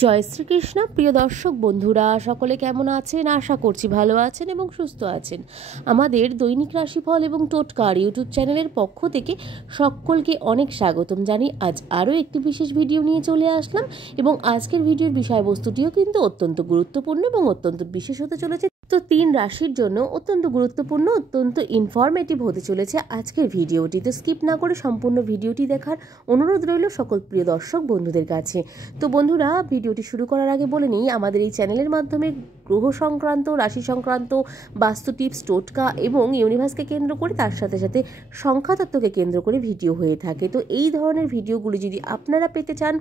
জয় শ্রীকৃষ্ণ। প্রিয় দর্শক বন্ধুরা, সকলে কেমন আছেন? আশা করছি ভালো আছেন এবং সুস্থ আছেন। আমাদের দৈনিক রাশিফল এবং টোটকার ইউটিউব চ্যানেলের পক্ষ থেকে সকলকে অনেক স্বাগতম জানি। আজ আরও একটি বিশেষ ভিডিও নিয়ে চলে আসলাম এবং আজকের ভিডিওর বিষয়বস্তুটিও কিন্তু অত্যন্ত গুরুত্বপূর্ণ এবং অত্যন্ত বিশেষ হতে চলেছে। তো 3 রাশির জন্য অত্যন্ত গুরুত্বপূর্ণ, অত্যন্ত ইনফরমেটিভ হতে চলেছে আজকের ভিডিওটি। তো স্কিপ না করে সম্পূর্ণ ভিডিওটি দেখার অনুরোধ রইল সকল প্রিয় দর্শক বন্ধুদের কাছে। তো বন্ধুরা, ভিডিওটি শুরু করার আগে বলে নিই, আমাদের এই চ্যানেলের মাধ্যমে গ্রহ সংক্রান্ত, রাশি সংক্রান্ত, বাস্তু টিপস, টোটকা এবং ইউনিভার্সকে কেন্দ্র করে তার সাথে সাথে সংখ্যাতত্ত্বকে কেন্দ্র করে ভিডিও হয়ে থাকে। তো এই ধরনের ভিডিওগুলি যদি আপনারা পেতে চান,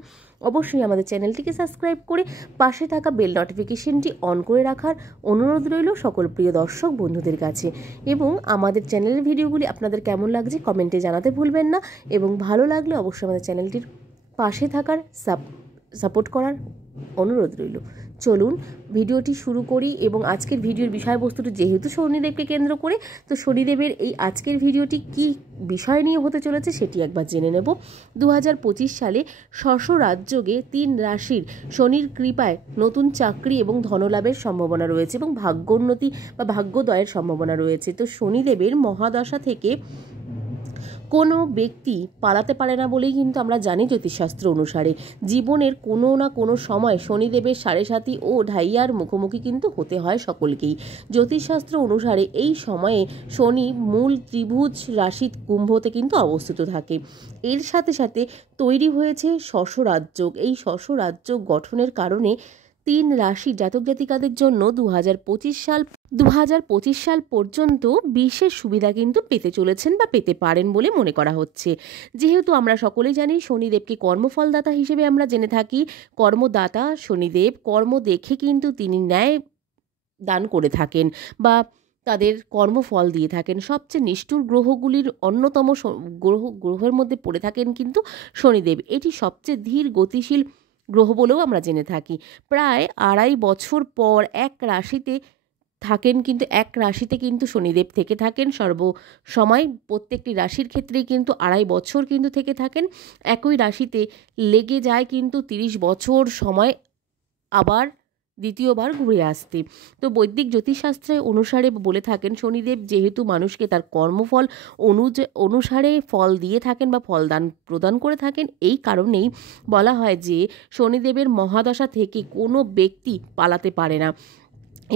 অবশ্যই আমাদের চ্যানেলটিকে সাবস্ক্রাইব করে পাশে থাকা বেল নোটিফিকেশনটি অন করে রাখার অনুরোধ রইল সকল প্রিয় দর্শক বন্ধুদের কাছে। এবং আমাদের চ্যানেলের ভিডিওগুলি আপনাদের কেমন লাগছে কমেন্টে জানাতে ভুলবেন না এবং ভালো লাগলে অবশ্যই আমাদের চ্যানেলটির পাশে থাকার সাপোর্ট করার অনুরোধ রইল। চলুন ভিডিওটি শুরু করি। এবং আজকের ভিডিওর বিষয়বস্তুটি যেহেতু শনিদেবকে কেন্দ্র করে, তো শনিদেবের এই আজকের ভিডিওটি কি বিষয় নিয়ে হতে চলেছে সেটি একবার জেনে নেব। 2025 সালে শশ রাজযোগে 3 রাশির শনির কৃপায় নতুন চাকরি এবং ধনলাভের সম্ভাবনা রয়েছে এবং ভাগ্যোন্নতি বা ভাগ্যোদয়ের সম্ভাবনা রয়েছে। তো শনিদেবের মহাদশা থেকে কোনো ব্যক্তি পালাতে পারে না বলেই কিন্তু আমরা জানি জ্যোতিষশাস্ত্র অনুসারে জীবনের কোনো না কোনো সময় শনিদেবের সাড়ে সাতি ও ঢাইয়ার মুখোমুখি কিন্তু হতে হয় সকলকেই। জ্যোতিষশাস্ত্র অনুসারে এই সময়ে শনি মূল ত্রিভুজ রাশি কুম্ভতে কিন্তু অবস্থিত থাকে। এর সাথে সাথে তৈরি হয়েছে শশ রাজযোগ। এই শশ রাজযোগ গঠনের কারণে 3 রাশি জাতক জাতিকাদের জন্য 2025 সাল পর্যন্ত বিশেষ সুবিধা কিন্তু পেতে চলেছেন বা পেতে পারেন বলে মনে করা হচ্ছে। যেহেতু আমরা সকলেই জানি শনিদেবকে কর্মফলদাতা হিসেবে আমরা জেনে থাকি। কর্মদাতা শনিদেব, কর্ম দেখে কিন্তু তিনি ন্যায় দান করে থাকেন বা তাদের কর্মফল দিয়ে থাকেন। সবচেয়ে নিষ্ঠুর গ্রহগুলির অন্যতম গ্রহের মধ্যে পড়ে থাকেন কিন্তু শনিদেব। এটি সবচেয়ে ধীর গতিশীল গ্রহ বলেও আমরা জেনে থাকি। প্রায় 2.5 বছর পর এক রাশিতে কিন্তু শনিদেব থেকে থাকেন সর্বসময়। প্রত্যেকটি রাশির ক্ষেত্রেই কিন্তু 2.5 বছর কিন্তু থেকে থাকেন। একই রাশিতে লেগে যায় কিন্তু 30 বছর সময় আবার দ্বিতীয়বার ঘুরে আসতে। তো বৈদিক জ্যোতিষশাস্ত্রে অনুসারে বলে থাকেন শনিদেব যেহেতু মানুষকে তার কর্মফল অনুসারে ফল দিয়ে থাকেন বা ফলদান প্রদান করে থাকেন, এই কারণেই বলা হয় যে শনিদেবের মহাদশা থেকে কোনো ব্যক্তি পালাতে পারে না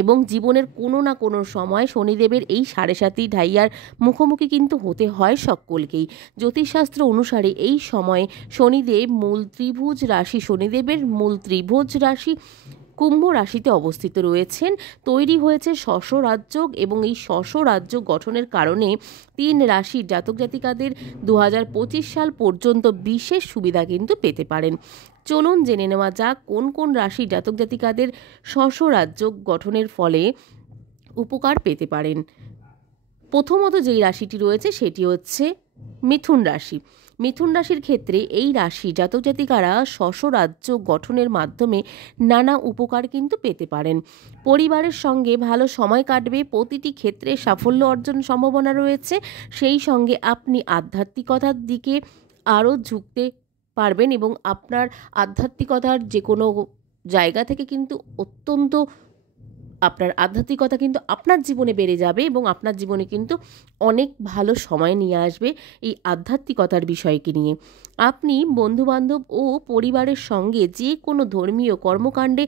এবং জীবনের কোনো না কোনো সময় শনিদেবের এই সাড়ে সাতি ঢাইয়ার মুখোমুখি কিন্তু হতে হয় সকলকেই। জ্যোতিষশাস্ত্র অনুসারে এই সময়ে শনিদেবের মূল ত্রিভুজ রাশি কুম্ভ রাশিতে অবস্থিত রয়েছেন। তৈরি হয়েছে শশ রাজযোগ এবং এই শশ রাজযোগ গঠনের কারণে 3 রাশির জাতক জাতিকাদের 2025 সাল পর্যন্ত বিশেষ সুবিধা কিন্তু পেতে পারেন। চলুন জেনে নেওয়া যাক কোন কোন রাশির জাতক জাতিকাদের শশ রাজযোগ গঠনের ফলে উপকার পেতে পারেন। প্রথমত যেই রাশিটি রয়েছে সেটি হচ্ছে মিথুন রাশি। মিথুন রাশির ক্ষেত্রে এই রাশি জাতক জাতিকারা শশ রাজ্য গঠনের মাধ্যমে নানা উপকার কিন্তু পেতে পারেন। পরিবারের সঙ্গে ভালো সময় কাটবে, প্রতিটি ক্ষেত্রে সাফল্য অর্জন সম্ভাবনা রয়েছে। সেই সঙ্গে আপনি আধ্যাত্মিকতার দিকে আরও ঝুঁকতে পারবেন এবং আপনার আধ্যাত্মিকতার যে কোনো জায়গা থেকে কিন্তু আপনার আধ্যাত্মিকতা কিন্তু আপনার জীবনে বেড়ে যাবে এবং আপনার জীবনে কিন্তু অনেক ভালো সময় নিয়ে আসবে এই আধ্যাত্মিকতার বিষয়কে নিয়ে। আপনি বন্ধুবান্ধব ও পরিবারের সঙ্গে যে কোনো ধর্মীয় কর্মকাণ্ডে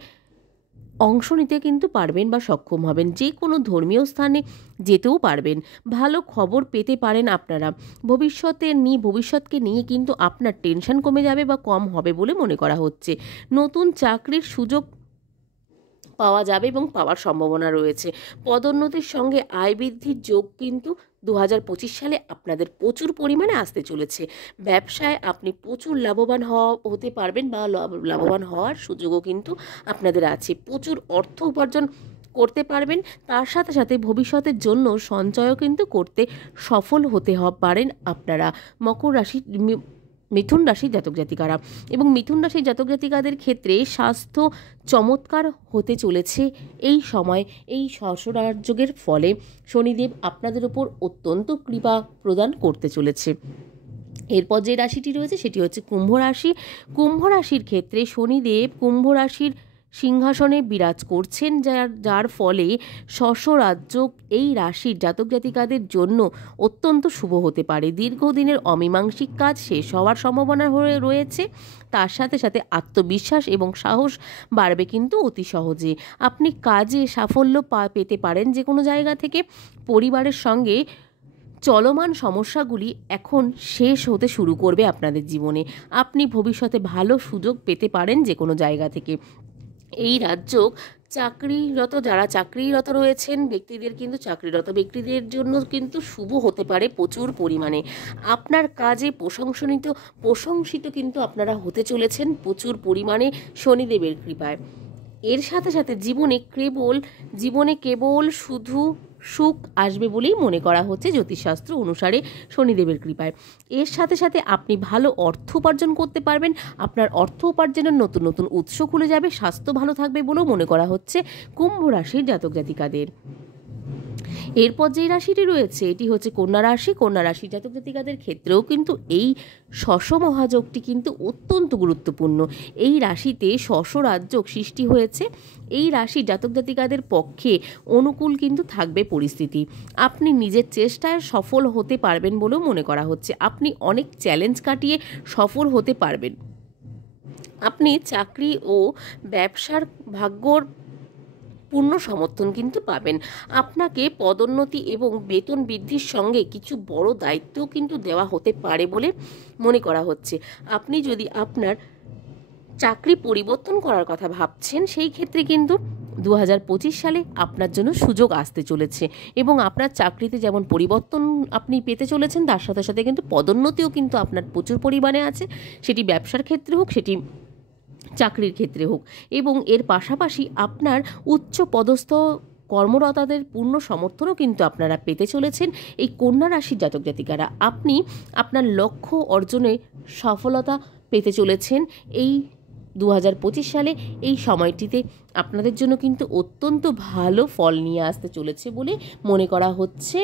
অংশ নিতে কিন্তু পারবেন বা সক্ষম হবেন। যে কোনো ধর্মীয় স্থানে যেতেও পারবেন। ভালো খবর পেতে পারেন আপনারা। ভবিষ্যৎকে নিয়ে কিন্তু আপনার টেনশন কমে যাবে বা কম হবে বলে মনে করা হচ্ছে। নতুন চাকরির সুযোগ পাওয়া যাবে এবং পাওয়ার সম্ভাবনা রয়েছে। পদোন্নতির সঙ্গে আয় বৃদ্ধির যোগ কিন্তু 2025 সালে আপনাদের প্রচুর পরিমাণে আসতে চলেছে। ব্যবসায় আপনি প্রচুর লাভবান হতে পারবেন বা লাভবান হওয়ার সুযোগও কিন্তু আপনাদের আছে। প্রচুর অর্থ উপার্জন করতে পারবেন। তার সাথে সাথে ভবিষ্যতের জন্য সঞ্চয়ও কিন্তু করতে সফল হতে পারেন আপনারা মিথুন রাশির জাতক জাতিকারা। এবং মিথুন রাশির জাতক জাতিকাদের ক্ষেত্রে স্বাস্থ্য চমৎকার হতে চলেছে এই সময়। এই শশ রাজযোগের ফলে শনিদেব আপনাদের উপর অত্যন্ত কৃপা প্রদান করতে চলেছে। এরপর যে রাশিটি রয়েছে সেটি হচ্ছে কুম্ভ রাশি। কুম্ভ রাশির ক্ষেত্রে শনিদেব কুম্ভ রাশির সিংহাসনে বিরাজ করছেন, যার ফলে ষষ্ঠরাজ্য এই রাশির জাতক জাতিকাদের জন্য অত্যন্ত শুভ হতে পারে। দীর্ঘদিনের অমীমাংসিক কাজ শেষ হওয়ার সম্ভাবনা রয়েছে। তার সাথে সাথে আত্মবিশ্বাস এবং সাহস বাড়বে কিন্তু অতি সহজে। আপনি কাজে সাফল্য পেতে পারেন যে কোনো জায়গা থেকে। পরিবারের সঙ্গে চলমান সমস্যাগুলি এখন শেষ হতে শুরু করবে আপনাদের জীবনে। আপনি ভবিষ্যতে ভালো সুযোগ পেতে পারেন যে কোনো জায়গা থেকে। এই রাজ্য যারা চাকরিরত রয়েছেন ব্যক্তিদের কিন্তু চাকরিরত ব্যক্তিদের জন্য কিন্তু শুভ হতে পারে প্রচুর পরিমাণে। আপনার কাজে প্রশংসিত কিন্তু আপনারা হতে চলেছেন প্রচুর পরিমাণে শনিদেবের কৃপায়। এর সাথে সাথে জীবনে কেবল শুধু সুখ আসবে বলেই মনে করা হচ্ছে জ্যোতিষশাস্ত্র অনুসারে শনিদেবের কৃপায়। এর সাথে সাথে আপনি ভালো অর্থ উপার্জন করতে পারবেন। আপনার অর্থ উপার্জনের নতুন নতুন উৎস খুলে যাবে। স্বাস্থ্য ভালো থাকবে বলেও মনে করা হচ্ছে কুম্ভ রাশির জাতক জাতিকাদের। এরপর যে রাশিটি রয়েছে এটি হচ্ছে কন্যা রাশি। কন্যা রাশি জাতক জাতিকাদের ক্ষেত্রেও কিন্তু এই শশ মহাযোগটি কিন্তু অত্যন্ত গুরুত্বপূর্ণ। এই রাশিতে শশ রাজযোগ সৃষ্টি হয়েছে। এই রাশি জাতক জাতিকাদের পক্ষে অনুকূল কিন্তু থাকবে পরিস্থিতি। আপনি নিজের চেষ্টায় সফল হতে পারবেন বলেও মনে করা হচ্ছে। আপনি অনেক চ্যালেঞ্জ কাটিয়ে সফল হতে পারবেন। আপনি চাকরি ও ব্যবসার ভাগ্যর পূর্ণ সমর্থন কিন্তু পাবেন। আপনাকে পদোন্নতি এবং বেতন বৃদ্ধির সঙ্গে কিছু বড় দায়িত্বও কিন্তু দেওয়া হতে পারে বলে মনে করা হচ্ছে। আপনি যদি আপনার চাকরি পরিবর্তন করার কথা ভাবছেন সেই ক্ষেত্রে কিন্তু 2025 সালে আপনার জন্য সুযোগ আসতে চলেছে এবং আপনার চাকরিতে যেমন পরিবর্তন আপনি পেতে চলেছেন তার সাথে সাথে কিন্তু পদোন্নতিও কিন্তু আপনার প্রচুর পরিমাণে আছে, সেটি ব্যবসার ক্ষেত্রে হোক সেটি চাকরির ক্ষেত্রে হোক। এবং এর পাশাপাশি আপনার উচ্চ পদস্থ কর্মরতাদের পূর্ণ সমর্থনও কিন্তু আপনারা পেতে চলেছেন এই কন্যা রাশির জাতক জাতিকারা। আপনি আপনার লক্ষ্য অর্জনে সফলতা পেতে চলেছেন এই 2025 সালে। এই সময়টিতে আপনাদের জন্য কিন্তু অত্যন্ত ভালো ফল নিয়ে আসতে চলেছে বলে মনে করা হচ্ছে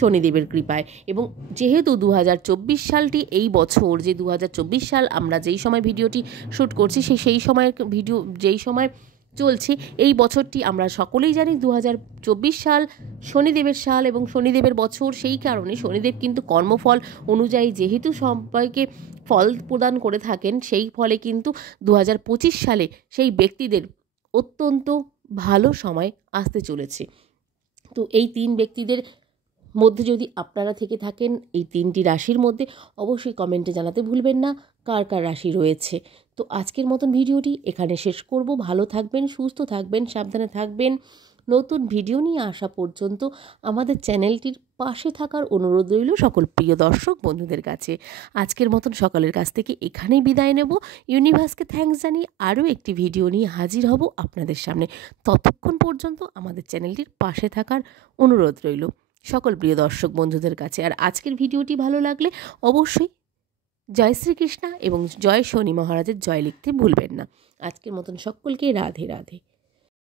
শনিদেবের কৃপায়। এবং যেহেতু 2024 সালটি এই বছর যে 2024 সাল আমরা যেই সময় ভিডিওটি শ্যুট করছি সেই সময়ের ভিডিও যেই সময় চলছে এই বছরটি আমরা সকলেই জানি 2024 সাল শনিদেবের সাল এবং শনিদেবের বছর। সেই কারণে শনিদেব কিন্তু কর্মফল অনুযায়ী যেহেতু সবাইকে ফল প্রদান করে থাকেন সেই ফলে কিন্তু 2025 সালে সেই ব্যক্তিদের অত্যন্ত ভালো সময় আসতে চলেছে। তো এই 3 ব্যক্তিদের মধ্যে যদি আপনারা থেকে থাকেন এই 3টি রাশির মধ্যে অবশ্যই কমেন্টে জানাতে ভুলবেন না কার কার রাশি রয়েছে। তো আজকের মতন ভিডিওটি এখানে শেষ করব। ভালো থাকবেন, সুস্থ থাকবেন, সাবধানে থাকবেন। নতুন ভিডিও নিয়ে আসা পর্যন্ত আমাদের চ্যানেলটির পাশে থাকার অনুরোধ রইল সকল প্রিয় দর্শক বন্ধুদের কাছে। আজকের মতন সকলের কাছ থেকে এখানেই বিদায় নেব। ইউনিভার্সকে থ্যাঙ্কস জানিয়ে আরও একটি ভিডিও নিয়ে হাজির হব আপনাদের সামনে। ততক্ষণ পর্যন্ত আমাদের চ্যানেলটির পাশে থাকার অনুরোধ রইল সকল প্রিয় দর্শক বন্ধুদের কাছে। আর আজকের ভিডিওটি ভালো লাগলে অবশ্যই জয় শ্রীকৃষ্ণ এবং জয় শনি মহারাজের জয় লিখতে ভুলবেন না। আজকের মতন সকলকে রাধে রাধে।